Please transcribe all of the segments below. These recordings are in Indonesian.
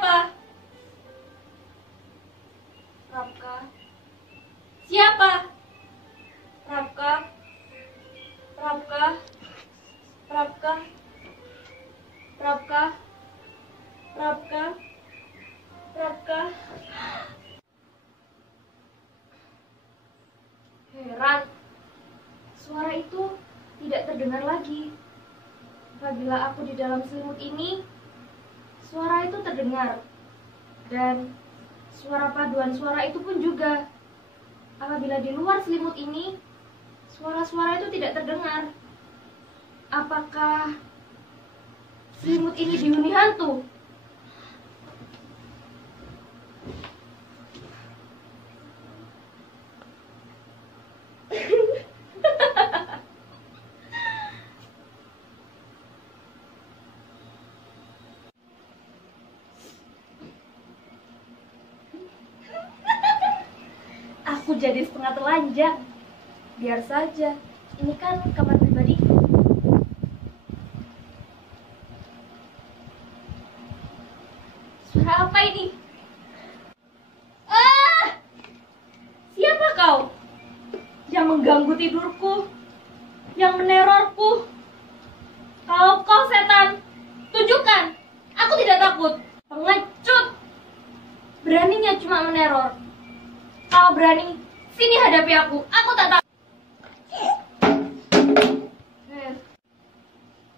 Siapa? Rapka. Siapa? Rapka. Rapka. Rapka. Rapka. Rapka. Rapka. Heran, suara itu tidak terdengar lagi. Apabila aku di dalam selimut ini, suara itu terdengar. Dan suara paduan suara itu pun juga. Apabila di luar selimut ini, suara-suara itu tidak terdengar. Apakah selimut ini dihuni hantu? Aku jadi setengah telanjang. Biar saja, ini kan kamar pribadiku. Suara apa ini? Siapa kau? Yang mengganggu tidurku, yang menerorku. Kalau kau setan, tunjukkan. Aku tidak takut. Pengecut. Beraninya cuma meneror. Kalau berani, sini hadapi aku. Aku tak takut.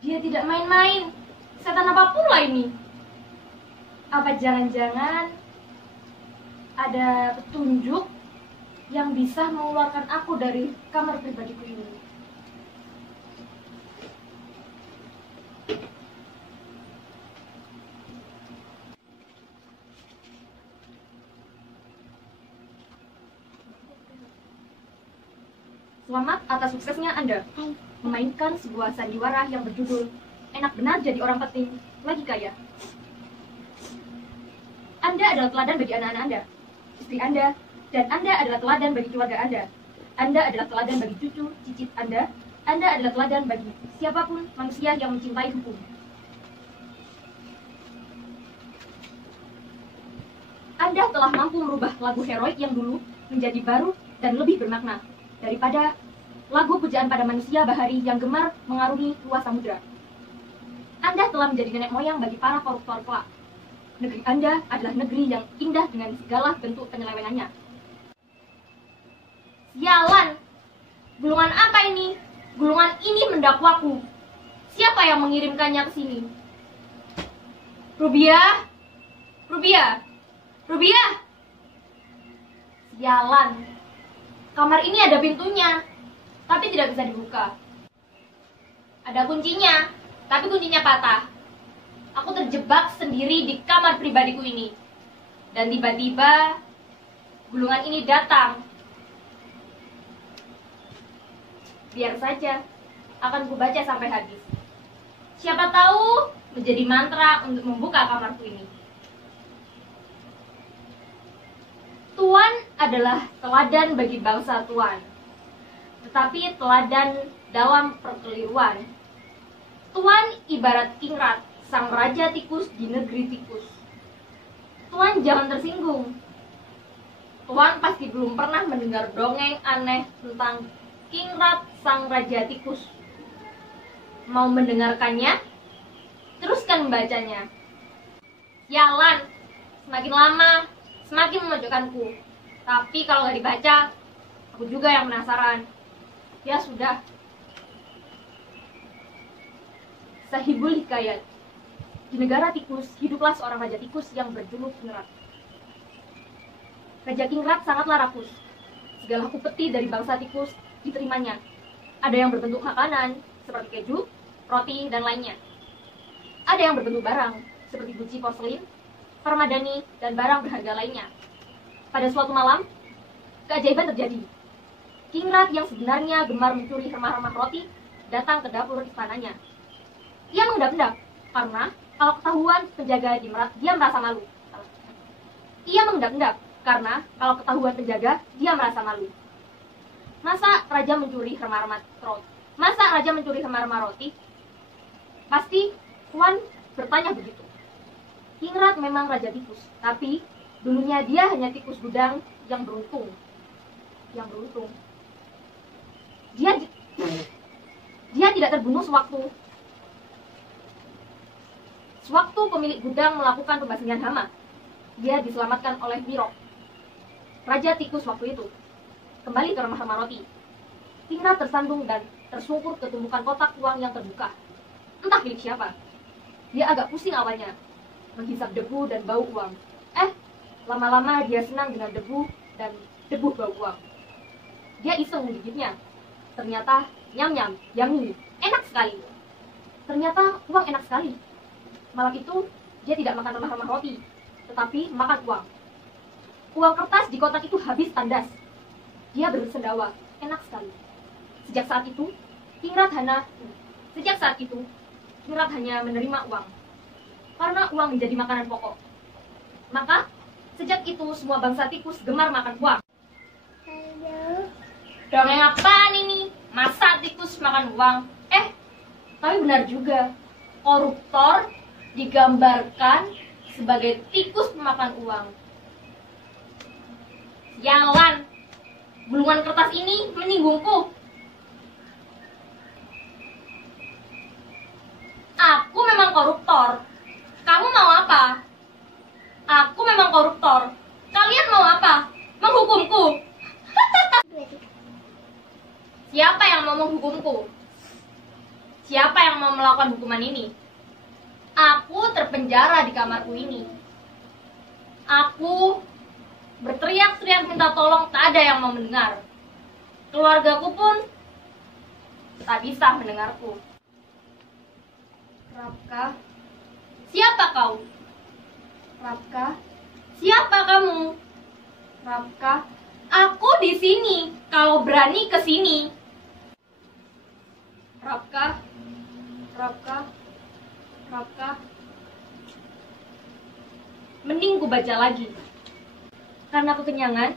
Dia tidak main-main. Setan apa pula ini? Apa jangan-jangan ada petunjuk yang bisa mengeluarkan aku dari kamar pribadiku ini? Selamat atas suksesnya Anda memainkan sebuah sandiwara yang berjudul Enak Benar Jadi Orang Penting Lagi Kaya. Anda adalah teladan bagi anak-anak Anda, istri Anda, dan Anda adalah teladan bagi keluarga Anda. Anda adalah teladan bagi cucu, cicit Anda. Anda adalah teladan bagi siapapun manusia yang mencintai hukum. Anda telah mampu merubah lagu heroik yang dulu menjadi baru dan lebih bermakna daripada lagu pujaan pada manusia bahari yang gemar mengarungi luas samudra. Anda telah menjadi nenek moyang bagi para koruptor kelak. Negeri Anda adalah negeri yang indah dengan segala bentuk penyelewengannya. Sialan! Gulungan apa ini? Gulungan ini mendakwaku. Siapa yang mengirimkannya ke sini? Rubia? Rubia? Rubia? Sialan! Kamar ini ada pintunya, tapi tidak bisa dibuka. Ada kuncinya, tapi kuncinya patah. Aku terjebak sendiri di kamar pribadiku ini. Dan tiba-tiba, gulungan ini datang. Biar saja, akan kubaca sampai habis. Siapa tahu menjadi mantra untuk membuka kamarku ini. Tuan adalah teladan bagi bangsa Tuan, tetapi teladan dalam perkeliruan. Tuan ibarat Kingrat, sang raja tikus di negeri tikus. Tuan jangan tersinggung. Tuan pasti belum pernah mendengar dongeng aneh tentang Kingrat, sang raja tikus. Mau mendengarkannya? Teruskan membacanya. Sialan, semakin lama semakin memojokkanku. Tapi kalau nggak dibaca, aku juga yang penasaran. Ya sudah. Sahibul Hikayat. Di negara tikus, hiduplah seorang raja tikus yang berjuluk Kingrat. Raja Kingrat sangatlah rakus. Segala upeti dari bangsa tikus diterimanya. Ada yang berbentuk makanan, seperti keju, roti, dan lainnya. Ada yang berbentuk barang, seperti guci porselin, permadani, dan barang berharga lainnya. Pada suatu malam, keajaiban terjadi. Kingrat yang sebenarnya gemar mencuri remah-remah roti datang ke dapur istananya. Ia mengendap-endap, karena kalau ketahuan penjaga dia merasa malu. Ia mengendap-endap, karena kalau ketahuan penjaga dia merasa malu. Masa raja mencuri remah-remah roti? Masa raja mencuri remah-remah roti? Pasti Tuan bertanya begitu. Kingrat memang raja tikus, tapi dulunya dia hanya tikus gudang yang beruntung. Yang beruntung. Dia tidak terbunuh sewaktu pemilik gudang melakukan pembasingan hama. Dia diselamatkan oleh Mirok, raja tikus waktu itu. Kembali ke rumah roti. Kingrat tersandung dan tersungkur ke tumpukan kotak uang yang terbuka. Entah milik siapa. Dia agak pusing awalnya, menghisap debu dan bau uang. Lama-lama dia senang dengan debu dan debu bau uang. Dia iseng menggigitnya. Ternyata nyam-nyam, yummy, enak sekali. Ternyata uang enak sekali. Malam itu dia tidak makan remah-remah roti, tetapi makan uang. Uang kertas di kotak itu habis tandas. Dia bersendawa, enak sekali. Sejak saat itu, Kingrat hanya menerima uang, karena uang menjadi makanan pokok. Maka, sejak itu semua bangsa tikus gemar makan uang. Dongeng apaan ini? Masa tikus makan uang? Tapi benar juga, koruptor digambarkan sebagai tikus pemakan uang. Sialan, gulungan kertas ini menyinggungku. Aku memang koruptor. Kamu mau apa? Aku memang koruptor. Kalian mau apa? Menghukumku? Siapa yang mau menghukumku? Siapa yang mau melakukan hukuman ini? Aku terpenjara di kamarku ini. Aku berteriak-teriak minta tolong, tak ada yang mau mendengar. Keluargaku pun tak bisa mendengarku. Rapka, siapa kau? Rapka, siapa kamu? Rapka, aku di sini. Kalau berani ke sini. Rapka, mending ku baca lagi. Karena kekenyangan,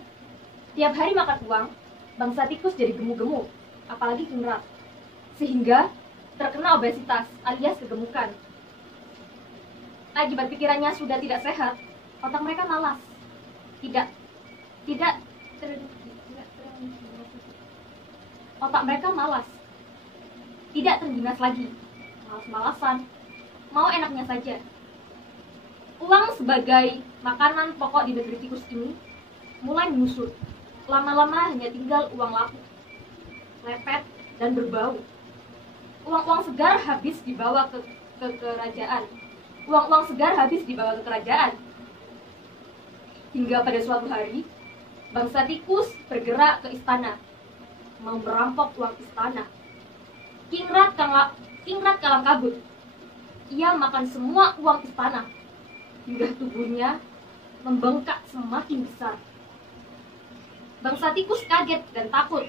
tiap hari makan uang, bangsa tikus jadi gemuk-gemuk, apalagi Kingrat, sehingga terkena obesitas alias kegemukan. Akibat pikirannya sudah tidak sehat, otak mereka malas. Otak mereka malas. Tidak terginas lagi, malas-malasan, mau enaknya saja. Uang sebagai makanan pokok di negeri tikus ini mulai menyusut. Lama-lama hanya tinggal uang lapuk, lepet, dan berbau. Uang-uang segar habis dibawa ke kerajaan. Hingga pada suatu hari, bangsa tikus bergerak ke istana, mau merampok uang istana. Kingrat kalang kabut. Ia makan semua uang istana, hingga tubuhnya membengkak semakin besar. Bangsa tikus kaget dan takut.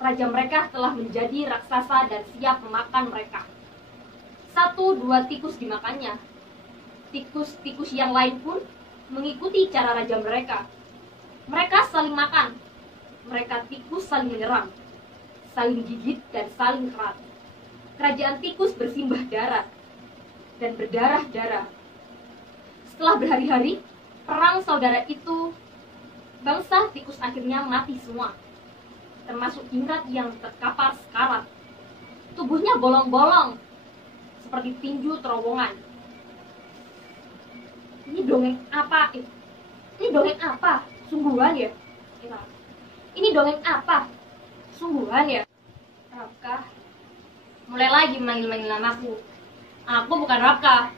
Raja mereka telah menjadi raksasa dan siap memakan mereka. 1-2 tikus dimakannya. Tikus-tikus yang lain pun mengikuti cara raja mereka. Mereka saling makan. Mereka tikus saling menyerang, saling gigit dan saling kerat. Kerajaan tikus bersimbah darah dan berdarah-darah. Setelah berhari-hari perang saudara itu, bangsa tikus akhirnya mati semua, termasuk Kingrat yang terkapar sekarat. Tubuhnya bolong-bolong seperti tinju terowongan. Ini dongeng apa? Ini dongeng apa? Sungguhan ya? Ini dongeng apa? Sungguhan ya? Rapka, mulai lagi manggil-manggil namaku. Aku bukan Rapka.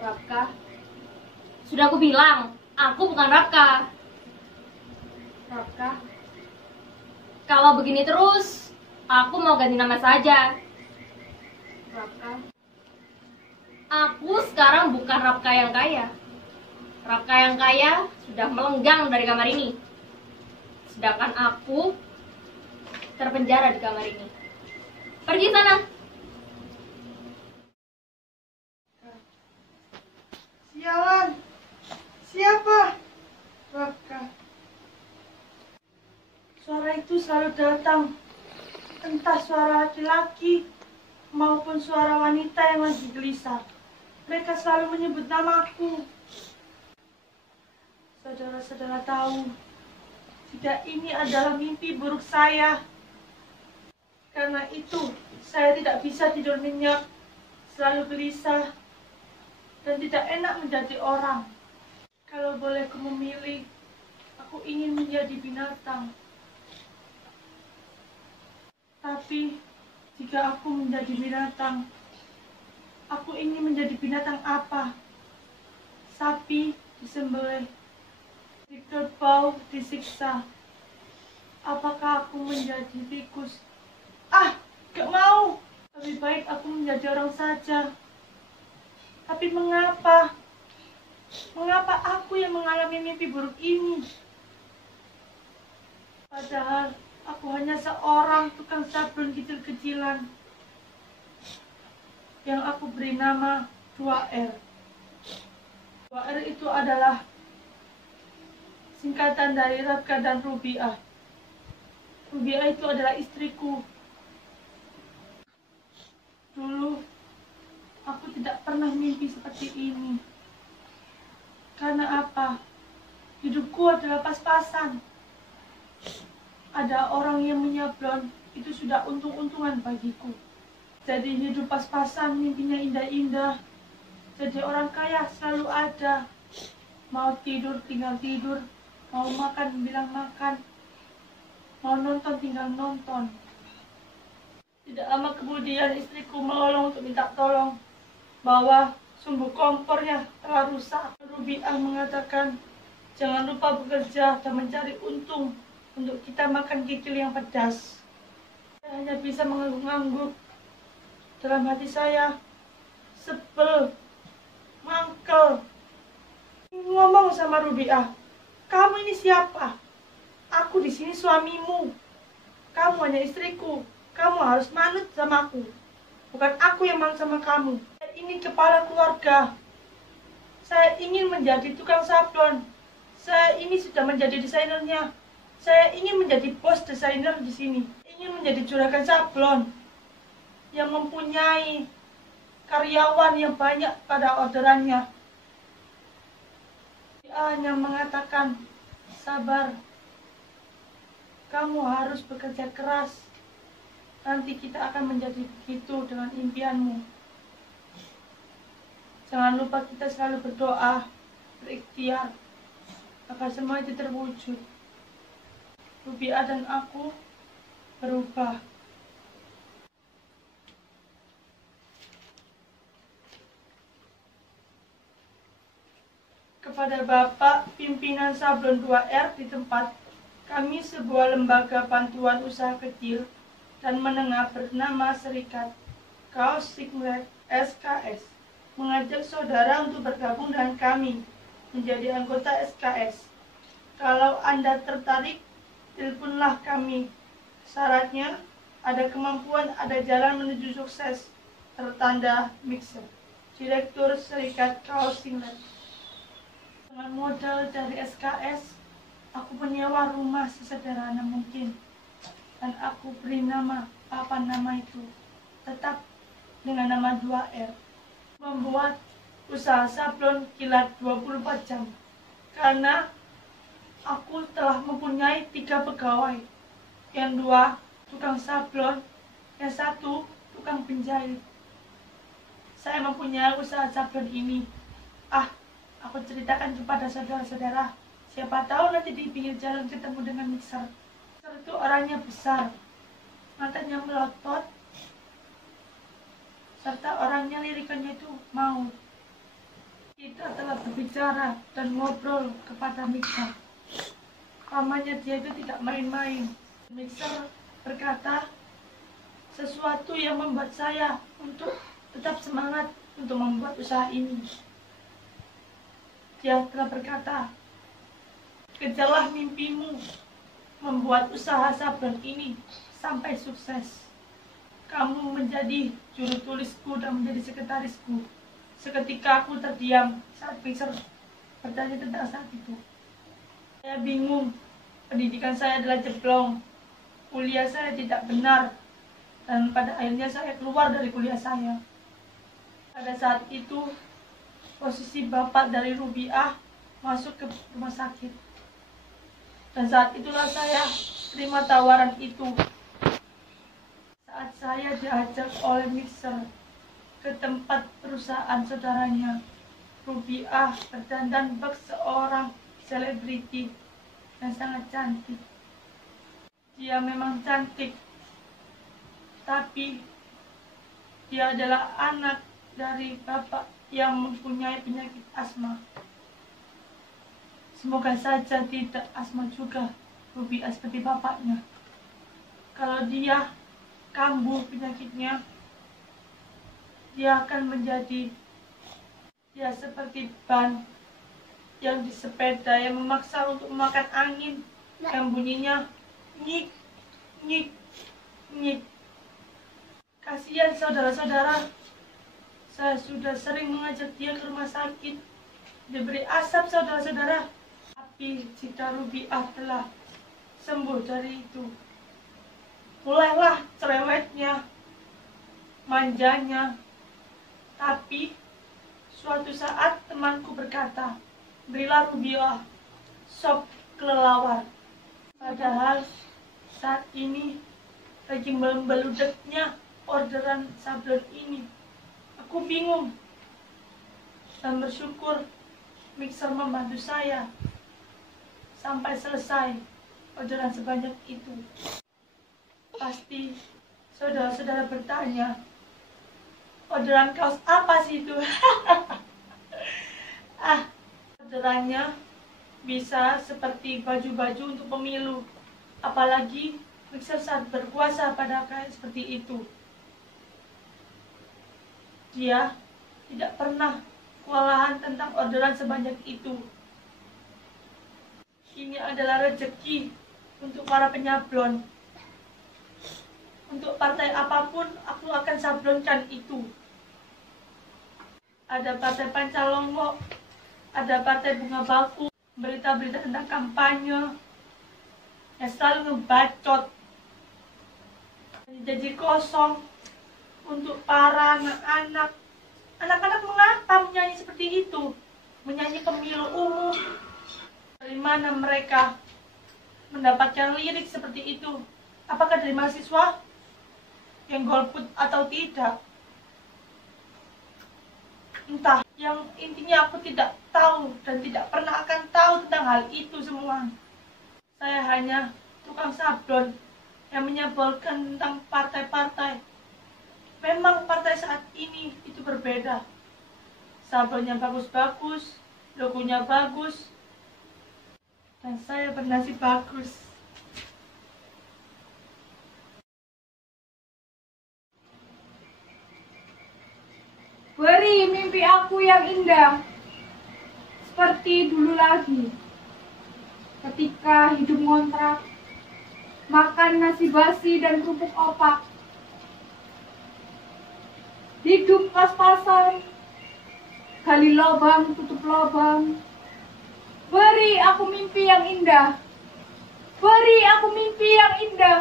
Rapka, sudah aku bilang, aku bukan Rapka. Rapka, kalau begini terus, aku mau ganti nama saja. Rapka, aku sekarang bukan Rapka yang kaya. Rapka yang kaya sudah melenggang dari kamar ini. Sedangkan aku terpenjara di kamar ini. Pergi sana. Sialan, siapa? Rapka. Suara itu selalu datang, entah suara laki-laki maupun suara wanita yang lagi gelisah. Mereka selalu menyebut namaku. Saudara-saudara tahu, jika ini adalah mimpi buruk saya. Karena itu, saya tidak bisa tidur nyenyak, selalu gelisah, dan tidak enak menjadi orang. Kalau boleh aku memilih, aku ingin menjadi binatang. Tapi, jika aku menjadi binatang, aku ingin menjadi binatang apa? Sapi disembelih, kerbau disiksa. Apakah aku menjadi tikus? Gak mau. Lebih baik aku menjadi orang saja. Tapi mengapa? Mengapa aku yang mengalami mimpi buruk ini? Padahal aku hanya seorang tukang sablon kecil-kecilan yang aku beri nama 2R. 2R itu adalah singkatan dari Rabka dan Rubiah. Rubiah itu adalah istriku. Dulu, aku tidak pernah mimpi seperti ini. Karena apa? Hidupku adalah pas-pasan. Ada orang yang menyablon, itu sudah untung-untungan bagiku. Jadi hidup pas-pasan, mimpinya indah-indah. Jadi orang kaya selalu ada. Mau tidur, tinggal tidur. Mau makan, bilang makan. Mau nonton, tinggal nonton. Tidak lama kemudian istriku melolong untuk minta tolong bahwa sumbu kompornya telah rusak. Rubiah mengatakan, jangan lupa bekerja dan mencari untung untuk kita makan kikil yang pedas. Saya hanya bisa mengangguk-angguk. Dalam hati saya, sebel, mangkel. Ngomong sama Rubiah, kamu ini siapa? Aku di sini suamimu. Kamu hanya istriku. Kamu harus manut sama aku. Bukan aku yang manut sama kamu. Saya ini kepala keluarga. Saya ingin menjadi tukang sablon. Saya ini sudah menjadi desainernya. Saya ingin menjadi bos desainer di sini. Ingin menjadi juragan sablon yang mempunyai karyawan yang banyak pada orderannya. Dia hanya mengatakan, sabar. Kamu harus bekerja keras. Nanti kita akan menjadi begitu dengan impianmu. Jangan lupa kita selalu berdoa, berikhtiar, agar semua itu terwujud. Rubiah dan aku berubah. Kepada Bapak pimpinan Sablon 2R di tempat kami sebuah lembaga bantuan usaha kecil dan menengah bernama Serikat Kaos Singlet SKS mengajak saudara untuk bergabung dengan kami menjadi anggota SKS. Kalau Anda tertarik, teleponlah kami. Syaratnya ada kemampuan, ada jalan menuju sukses. Tertanda Mixer, Direktur Serikat Kaos Singlet. Dengan modal dari SKS, aku menyewa rumah sesederhana mungkin. Dan aku beri nama, papan nama itu tetap dengan nama 2R. Membuat usaha sablon kilat 24 jam. Karena aku telah mempunyai 3 pegawai. Yang 2 tukang sablon, yang 1 tukang penjahit. Saya mempunyai usaha sablon ini. Aku ceritakan kepada saudara-saudara. Siapa tahu nanti di pinggir jalan ketemu dengan Mixer. Itu orangnya besar, matanya melotot, serta orangnya lirikannya itu mau. Kita telah berbicara dan ngobrol kepada Mixer. Pamannya dia itu tidak main-main. Mixer berkata sesuatu yang membuat saya untuk tetap semangat untuk membuat usaha ini. Dia telah berkata, kejarlah mimpimu, membuat usaha sablon ini sampai sukses. Kamu menjadi juru tulisku dan menjadi sekretarisku. Seketika aku terdiam saat Mixer bertanya tentang saat itu. Saya bingung, pendidikan saya adalah jeblong, kuliah saya tidak benar, dan pada akhirnya saya keluar dari kuliah saya. Pada saat itu, posisi bapak dari Rubiah masuk ke rumah sakit. Dan saat itulah saya terima tawaran itu. Saat saya diajak oleh Mixer ke tempat perusahaan saudaranya, Rubiah berdandan bak seorang selebriti yang sangat cantik. Dia memang cantik, tapi dia adalah anak dari bapak yang mempunyai penyakit asma. Semoga saja tidak asma juga Rubiah seperti bapaknya. Kalau dia kambuh penyakitnya, dia akan menjadi seperti ban yang di sepeda yang memaksa untuk memakan angin yang bunyinya nyik, nyik, nyik. Kasihan saudara-saudara, saya sudah sering mengajak dia ke rumah sakit, diberi asap saudara-saudara. Tapi jika Rubiah telah sembuh dari itu, mulailah cerewetnya, manjanya. Tapi suatu saat temanku berkata, berilah Rubiah sop kelelawar. Padahal saat ini lagi membeludaknya orderan sablon ini. Aku bingung dan bersyukur Mixer membantu saya sampai selesai orderan sebanyak itu. Pasti saudara-saudara bertanya, orderan kaos apa sih itu? Orderannya bisa seperti baju-baju untuk pemilu. Apalagi Mixer saat berkuasa pada kayak seperti itu. Dia tidak pernah kewalahan tentang orderan sebanyak itu. Ini adalah rezeki untuk para penyablon. Untuk partai apapun, aku akan sablonkan itu. Ada partai Pancalongo, ada partai Bunga Baku, berita-berita tentang kampanye yang selalu ngebacot, jadi kosong untuk para anak-anak. Anak-anak mengapa menyanyi seperti itu? Menyanyi pemilu umum. Dari mana mereka mendapatkan lirik seperti itu? Apakah dari mahasiswa yang golput atau tidak? Entah, yang intinya aku tidak tahu dan tidak pernah akan tahu tentang hal itu semua. Saya hanya tukang sablon yang menyabolkan tentang partai-partai. Memang partai saat ini itu berbeda. Sablonnya bagus-bagus, logonya bagus, dan saya bernasib bagus. Beri mimpi aku yang indah, seperti dulu lagi. Ketika hidup ngontrak, makan nasi basi dan kerupuk opak. Hidup pas-pasan, gali lubang, tutup lubang. Beri aku mimpi yang indah. Beri aku mimpi yang indah.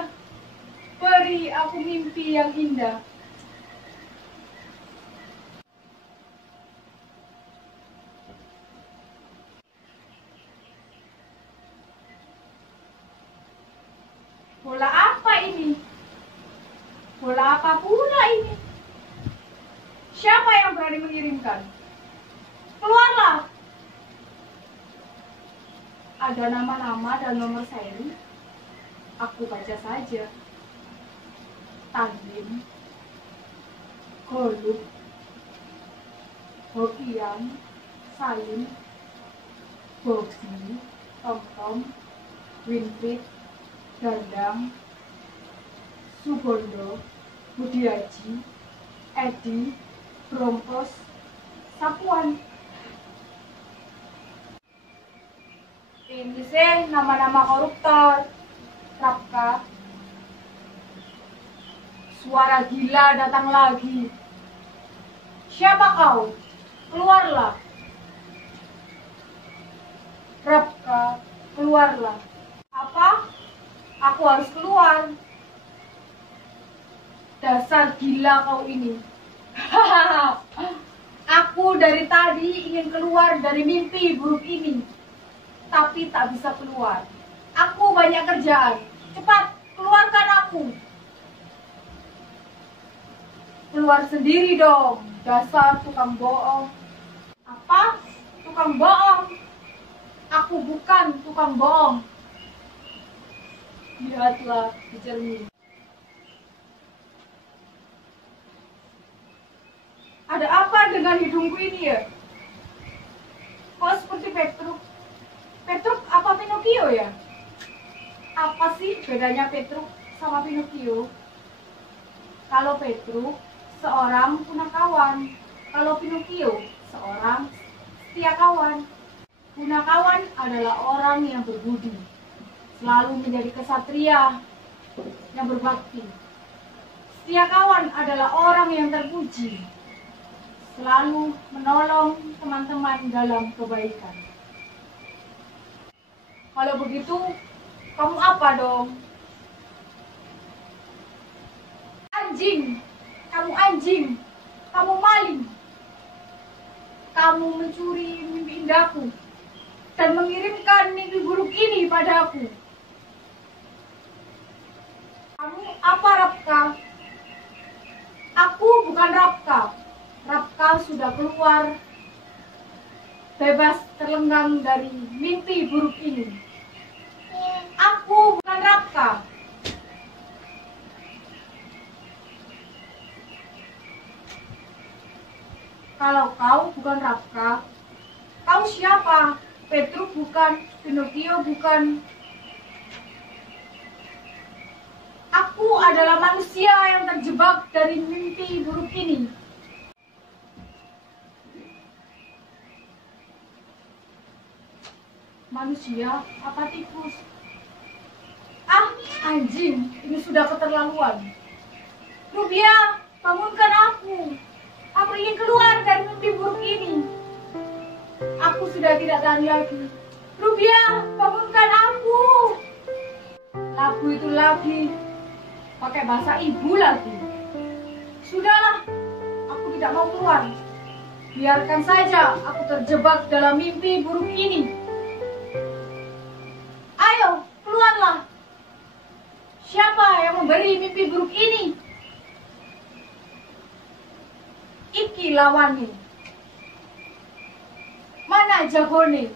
Beri aku mimpi yang indah. Bola apa ini? Bola apa pula ini? Siapa yang berani mengirimkan? Keluarlah! Ada nama-nama dan nomor seri. Aku baca saja. Tangin, Golub, Hokian, Salim, Bobi, Tom-Tom, Winfried, Dandang, Subondo, Budiaji, Edi, Brompos, Sapuan. Ini sih nama-nama koruptor. Rapka. Suara gila datang lagi. Siapa kau? Keluarlah. Rapka, keluarlah. Apa? Aku harus keluar. Dasar gila kau ini. Aku dari tadi ingin keluar dari mimpi buruk ini, tapi tak bisa keluar. Aku banyak kerjaan. Cepat, keluarkan aku. Keluar sendiri dong, dasar tukang bohong. Apa? Tukang bohong? Aku bukan tukang bohong. Lihatlah di cermin. Ada apa dengan hidungku ini ya? Kok seperti Petruk? Petruk apa Pinocchio ya? Apa sih bedanya Petruk sama Pinocchio? Kalau Petruk seorang punakawan, kalau Pinocchio seorang setia kawan. Punakawan adalah orang yang berbudi, selalu menjadi kesatria yang berbakti. Setia kawan adalah orang yang terpuji, selalu menolong teman-teman dalam kebaikan. Kalau begitu, kamu apa dong? Anjing, kamu maling. Kamu mencuri mimpi indahku dan mengirimkan mimpi buruk ini padaku. Kamu apa, Rapka? Aku bukan Rapka. Rapka sudah keluar, bebas terlenggang dari mimpi buruk ini. Aku bukan Rapka. Kalau kau bukan Rapka, kau siapa? Petruk bukan, Pinocchio bukan. Aku adalah manusia yang terjebak dari mimpi buruk ini. Manusia apa tikus? Ah, anjing, ini sudah keterlaluan. Rubia, bangunkan aku. Aku ingin keluar dari mimpi buruk ini. Aku sudah tidak tahan lagi. Rubia, bangunkan aku. Lagu itu lagi. Pakai bahasa ibu lagi. Sudahlah, aku tidak mau keluar. Biarkan saja aku terjebak dalam mimpi buruk ini. Ayo, keluarlah. Siapa yang memberi mimpi buruk ini? Iki lawani. Mana jagone?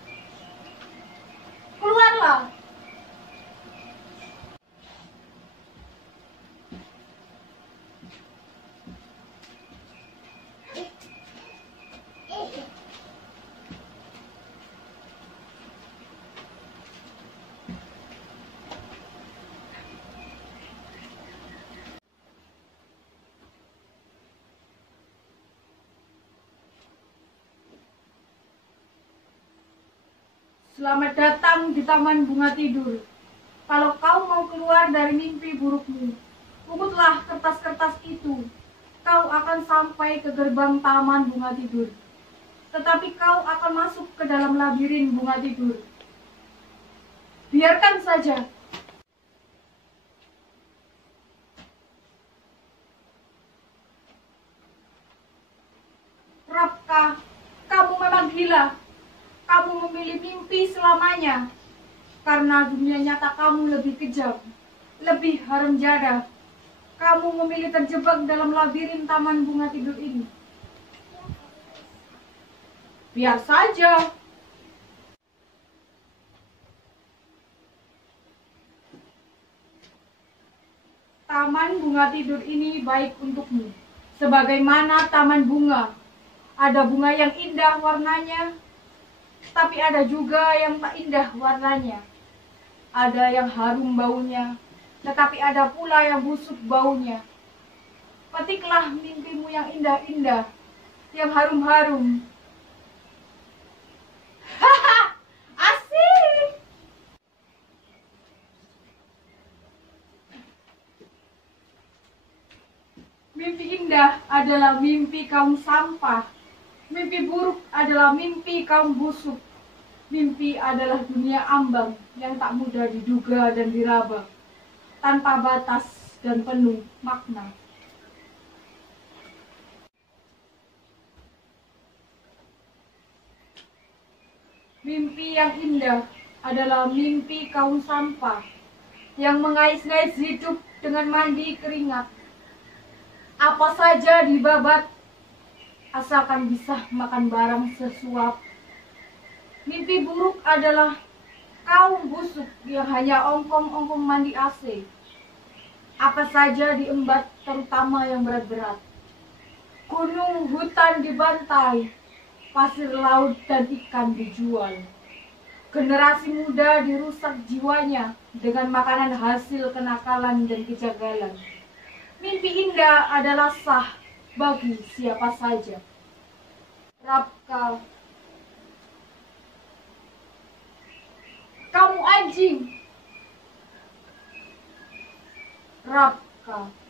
Keluarlah. Selamat datang di Taman Bunga Tidur. Kalau kau mau keluar dari mimpi burukmu, pungutlah kertas-kertas itu. Kau akan sampai ke gerbang Taman Bunga Tidur. Tetapi kau akan masuk ke dalam labirin bunga tidur. Biarkan saja. Rapka, kamu memang gila. Kamu memilih mimpi selamanya karena dunia nyata kamu lebih kejam, lebih haram jada. Kamu memilih terjebak dalam labirin Taman Bunga Tidur ini. Biar saja. Taman Bunga Tidur ini baik untukmu. Sebagaimana taman bunga. Ada bunga yang indah warnanya, tapi ada juga yang tak indah warnanya. Ada yang harum baunya, tetapi ada pula yang busuk baunya. Petiklah mimpimu yang indah-indah, yang harum-harum. Haha, asik! Mimpi indah adalah mimpi kaum sampah. Mimpi buruk adalah mimpi kaum busuk. Mimpi adalah dunia ambang yang tak mudah diduga dan diraba, tanpa batas dan penuh makna. Mimpi yang indah adalah mimpi kaum sampah yang mengais-ngais hidup dengan mandi keringat. Apa saja dibabat, asalkan bisa makan barang sesuap. Mimpi buruk adalah kaum busuk yang hanya ongkong-ongkong mandi AC. Apa saja diembat, terutama yang berat-berat. Gunung, hutan dibantai, pasir laut dan ikan dijual. Generasi muda dirusak jiwanya dengan makanan hasil kenakalan dan kejagalan. Mimpi indah adalah sah bagi siapa saja. Rabka, kamu anjing. Rabka.